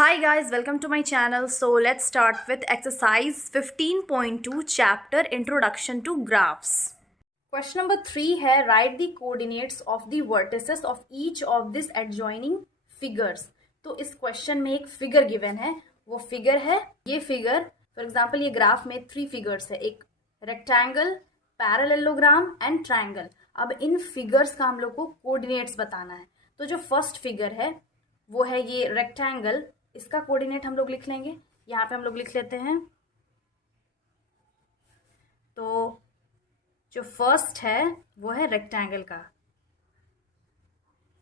Hi guys, welcome to my channel. So let's start with exercise 15.2 chapter Introduction to Graphs. Question number 3 है write the coordinates of the vertices of each of this adjoining figures. तो इस question में एक figure given है, वो figure है ये figure. For example ये ग्राफ में 3 फिगर्स है, एक रेक्टेंगल, पैरेललोग्राम एंड ट्रायंगल. अब इन फिगर्स का हम लोग को कोऑर्डिनेट्स बताना है. तो जो फर्स्ट फिगर है वो है ये रेक्टेंगल, इसका कोऑर्डिनेट हम लोग लिख लेंगे. यहाँ पे हम लोग लिख लेते हैं. तो जो फर्स्ट है वो है रेक्टेंगल का.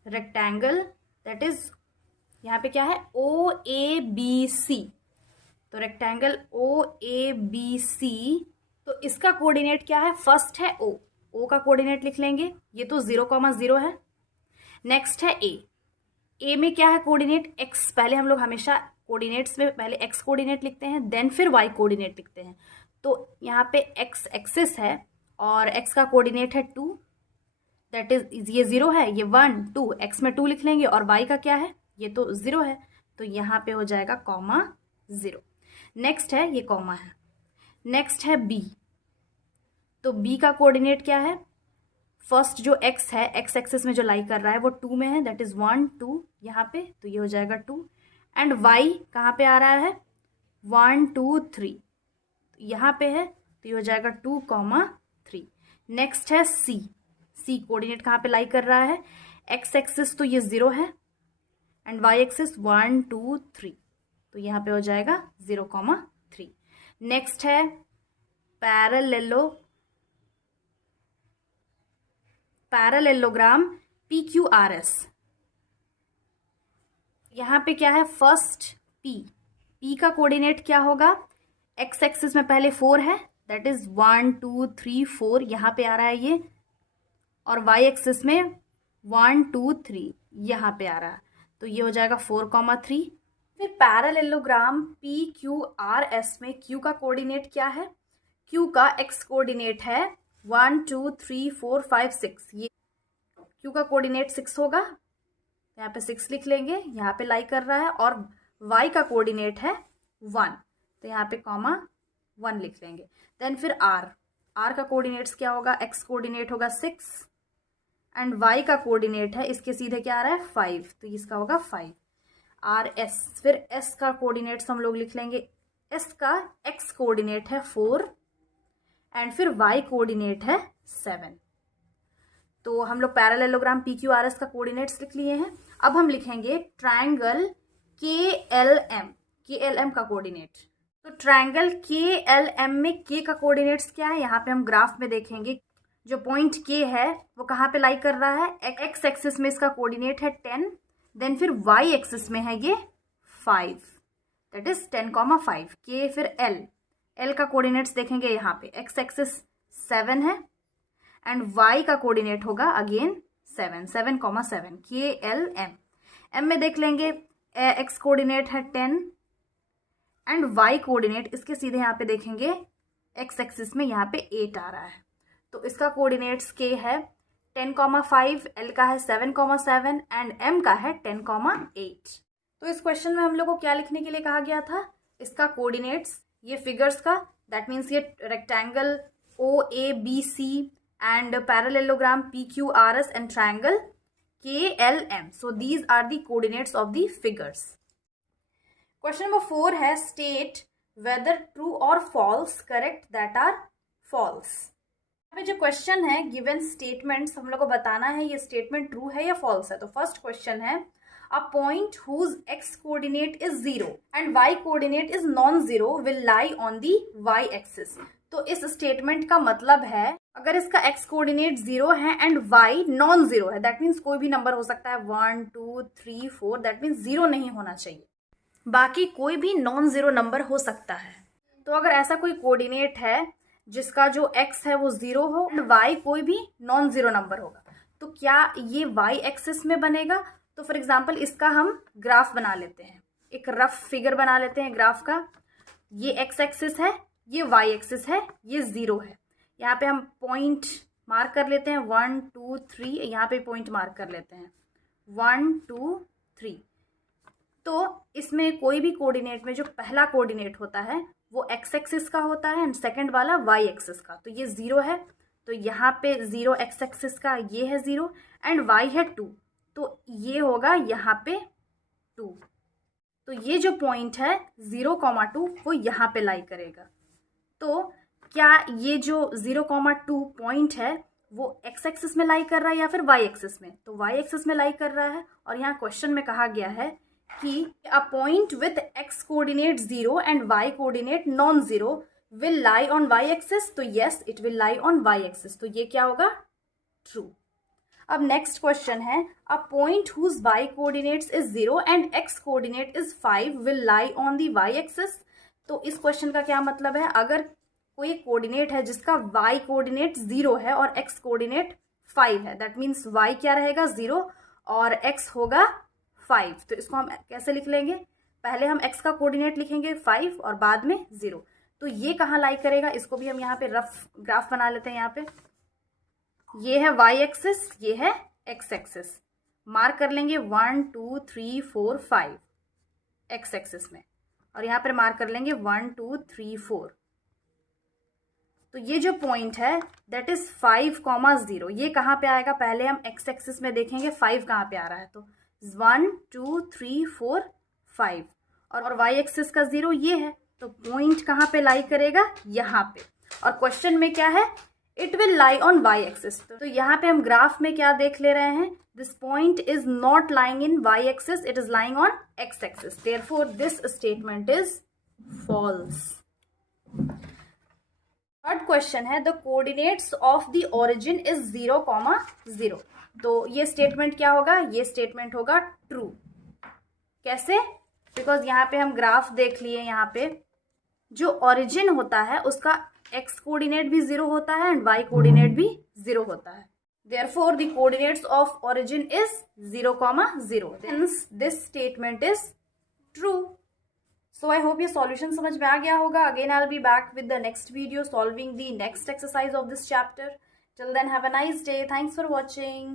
रेक्टेंगल दैट इज यहाँ पे क्या है ओ ए बी सी. तो rectangle O A B C, तो इसका कोऑर्डिनेट क्या है? फर्स्ट है ओ, ओ का कोऑर्डिनेट लिख लेंगे. ये तो 0,0 है. नेक्स्ट है ए में क्या है कोऑर्डिनेट? एक्स. पहले हम लोग हमेशा कोऑर्डिनेट्स में पहले एक्स कोऑर्डिनेट लिखते हैं, देन फिर वाई कोऑर्डिनेट लिखते हैं. तो यहाँ पे एक्स एक्सिस है और एक्स का कोऑर्डिनेट है 2, दैट इज ये 0 है, ये 1 2, एक्स में 2 लिख लेंगे. और वाई का क्या है? ये तो 0 है, तो यहाँ पे हो जाएगा कॉमा 0. नेक्स्ट है ये कॉमा है. नेक्स्ट है बी. तो बी का कोऑर्डिनेट क्या है? फर्स्ट जो x है, एक्स एक्सिस में जो लाई कर रहा है वो 2 में है, दैट इज 1 2 यहाँ पे, तो ये हो जाएगा 2. एंड y कहाँ पे आ रहा है? 1 2 3 यहाँ पे है, तो ये हो जाएगा 2,3. नेक्स्ट है c. c कोऑर्डिनेट कहाँ पे लाई कर रहा है? x एक्सिस तो ये 0 है एंड y एक्सिस 1 2 3, तो यहाँ पे हो जाएगा 0,3. नेक्स्ट है पैरेललोग्राम PQRS. यहाँ पे क्या है? फर्स्ट P का कोऑर्डिनेट क्या होगा? एक्स एक्सिस में पहले 4 है, दैट इज 1 2 3 4 यहाँ पे आ रहा है ये. और वाई एक्सिस में 1 2 3 यहाँ पे आ रहा है, तो ये हो जाएगा 4,3. फिर पैरेललोग्राम PQRS में Q का कोऑर्डिनेट क्या है? Q का एक्स कोऑर्डिनेट है 1 2 3 4 5 6. ये Q का कोऑर्डिनेट 6 होगा, यहाँ पे 6 लिख लेंगे, यहाँ पे लाई कर रहा है. और Y का कोऑर्डिनेट है 1, तो यहाँ पे कॉमा 1 लिख लेंगे. देन फिर R का कोऑर्डिनेट्स क्या होगा? X कोऑर्डिनेट होगा 6 एंड Y का कोऑर्डिनेट है इसके सीधे क्या आ रहा है? 5, तो इसका होगा 5. RS. फिर S का कोऑर्डिनेट्स हम लोग लिख लेंगे. S का X कोऑर्डिनेट है 4 एंड फिर Y कोऑर्डिनेट है 7. तो हम लोग पैरेललोग्राम PQRS का कोऑर्डिनेट्स लिख लिए हैं. अब हम लिखेंगे ट्रायंगल KLM का कोऑर्डिनेट. तो ट्रायंगल KLM में K का कोऑर्डिनेट्स क्या है? यहाँ पे हम ग्राफ में देखेंगे. जो पॉइंट K है वो कहाँ पे लाई कर रहा है? एक्स एक्सिस में इसका कोऑर्डिनेट है 10, देन फिर Y एक्सिस में है ये 5, दैट इज 10,5. K फिर L का कोऑर्डिनेट्स देखेंगे. यहाँ पे एक्स एक्सिस 7 है एंड y का कोऑर्डिनेट होगा अगेन 7,7,7. KLM. M में देख लेंगे, x कोऑर्डिनेट है 10 एंड y कोऑर्डिनेट इसके सीधे यहाँ पे देखेंगे x एक्सिस में यहाँ पे 8 आ रहा है, तो इसका कोऑर्डिनेट्स K है 10,5, L का है 7,7 एंड M का है 10,8. तो इस क्वेश्चन में हम लोग को क्या लिखने के लिए कहा गया था? इसका कोऑर्डिनेट्स ये फिगर्स का, दैट मीन्स ये rectangle OABC and parallelogram PQRS and triangle KLM. So these are the coordinates of the figures. Question number 4 है state whether true or false correct that are false. यहाँ पे जो question है given statements हम लोग को बताना है ये स्टेटमेंट ट्रू है या फॉल्स है. तो फर्स्ट क्वेश्चन है a point whose x coordinate is 0 and y coordinate is non-zero will lie on the y axis. तो इस स्टेटमेंट का मतलब है अगर इसका x कोऑर्डिनेट 0 है एंड y नॉन जीरो है, दैट मीन्स कोई भी नंबर हो सकता है 1 2 3 4, दैट मीन्स 0 नहीं होना चाहिए, बाकी कोई भी नॉन जीरो नंबर हो सकता है. तो अगर ऐसा कोई कोऑर्डिनेट है जिसका जो x है वो 0 हो एंड y कोई भी नॉन जीरो नंबर होगा, तो क्या ये y एक्सिस में बनेगा? तो फॉर एग्जाम्पल इसका हम ग्राफ बना लेते हैं, एक रफ फिगर बना लेते हैं ग्राफ का. ये x एक्सिस है, ये y एक्सिस है, ये 0 है. यहाँ पे हम पॉइंट मार्क कर लेते हैं 1 2 3, यहाँ पे पॉइंट मार्क कर लेते हैं 1 2 3. तो इसमें कोई भी कोऑर्डिनेट में जो पहला कोऑर्डिनेट होता है वो एक्स एक्सिस का होता है एंड सेकंड वाला वाई एक्सिस का। तो ये 0 है, तो यहाँ पे 0 एक्स एक्सिस का, ये है 0 एंड वाई है 2, तो ये होगा यहाँ पे 2। तो ये जो पॉइंट है 0,2 वो यहाँ पे लाई करेगा। तो क्या ये जो 0,2 पॉइंट है वो एक्स एक्सिस में लाई कर रहा है या फिर वाई एक्सिस में? तो वाई एक्सिस में लाई कर रहा है। और यहाँ क्वेश्चन में कहा गया है कि a point with X coordinate 0 and Y coordinate non zero will lie on Y axis. तो yes, it will lie on Y axis. तो ये क्या होगा? ट्रू। अब नेक्स्ट क्वेश्चन है a point whose Y coordinates is 0 and X coordinate is 5 will lie on the Y axis. तो इस question का क्या मतलब है? अगर कोई कोऑर्डिनेट है जिसका वाई कोऑर्डिनेट 0 है और एक्स कोऑर्डिनेट 5 है, दैट मीन्स वाई क्या रहेगा? 0 और एक्स होगा 5। तो इसको हम कैसे लिख लेंगे? पहले हम x का कोऑर्डिनेट लिखेंगे 5 और बाद में 0। तो ये कहाँ लाई करेगा? इसको भी हम यहाँ पे रफ ग्राफ बना लेते हैं। यहाँ पे ये है y एक्सिस, ये है x एक्सिस। मार्क कर लेंगे 1 2 3 4 5 x एक्सिस में, और यहाँ पर मार्क कर लेंगे 1 2 3 4। तो ये जो पॉइंट है दैट इज 5,0, ये कहाँ पे आएगा? पहले हम x एक्सिस में देखेंगे 5 कहाँ पे आ रहा है। तो 1 2 3 4 5 और y एक्सिस का 0 ये है। तो पॉइंट कहाँ पे लाई करेगा? यहाँ पे। और क्वेश्चन में क्या है? It will lie on y axis. तो यहाँ पे हम ग्राफ में क्या देख ले रहे हैं? This point is not lying in y axis, it is lying on x axis. Therefore this statement is false. Third question है the coordinates of the origin is 0,0। तो ये स्टेटमेंट क्या होगा? ये स्टेटमेंट होगा ट्रू। कैसे? बिकॉज यहाँ पे हम ग्राफ देख लिए, यहाँ पे जो ओरिजिन होता है उसका एक्स कोऑर्डिनेट भी 0 होता है एंड वाई कोऑर्डिनेट भी 0 होता है। Therefore the coordinates of origin is 0,0। Hence this statement is true. So I hope ये solution समझ में आ गया होगा. Again I'll be back with the next video solving the next exercise of this chapter. Till then have a nice day. Thanks for watching.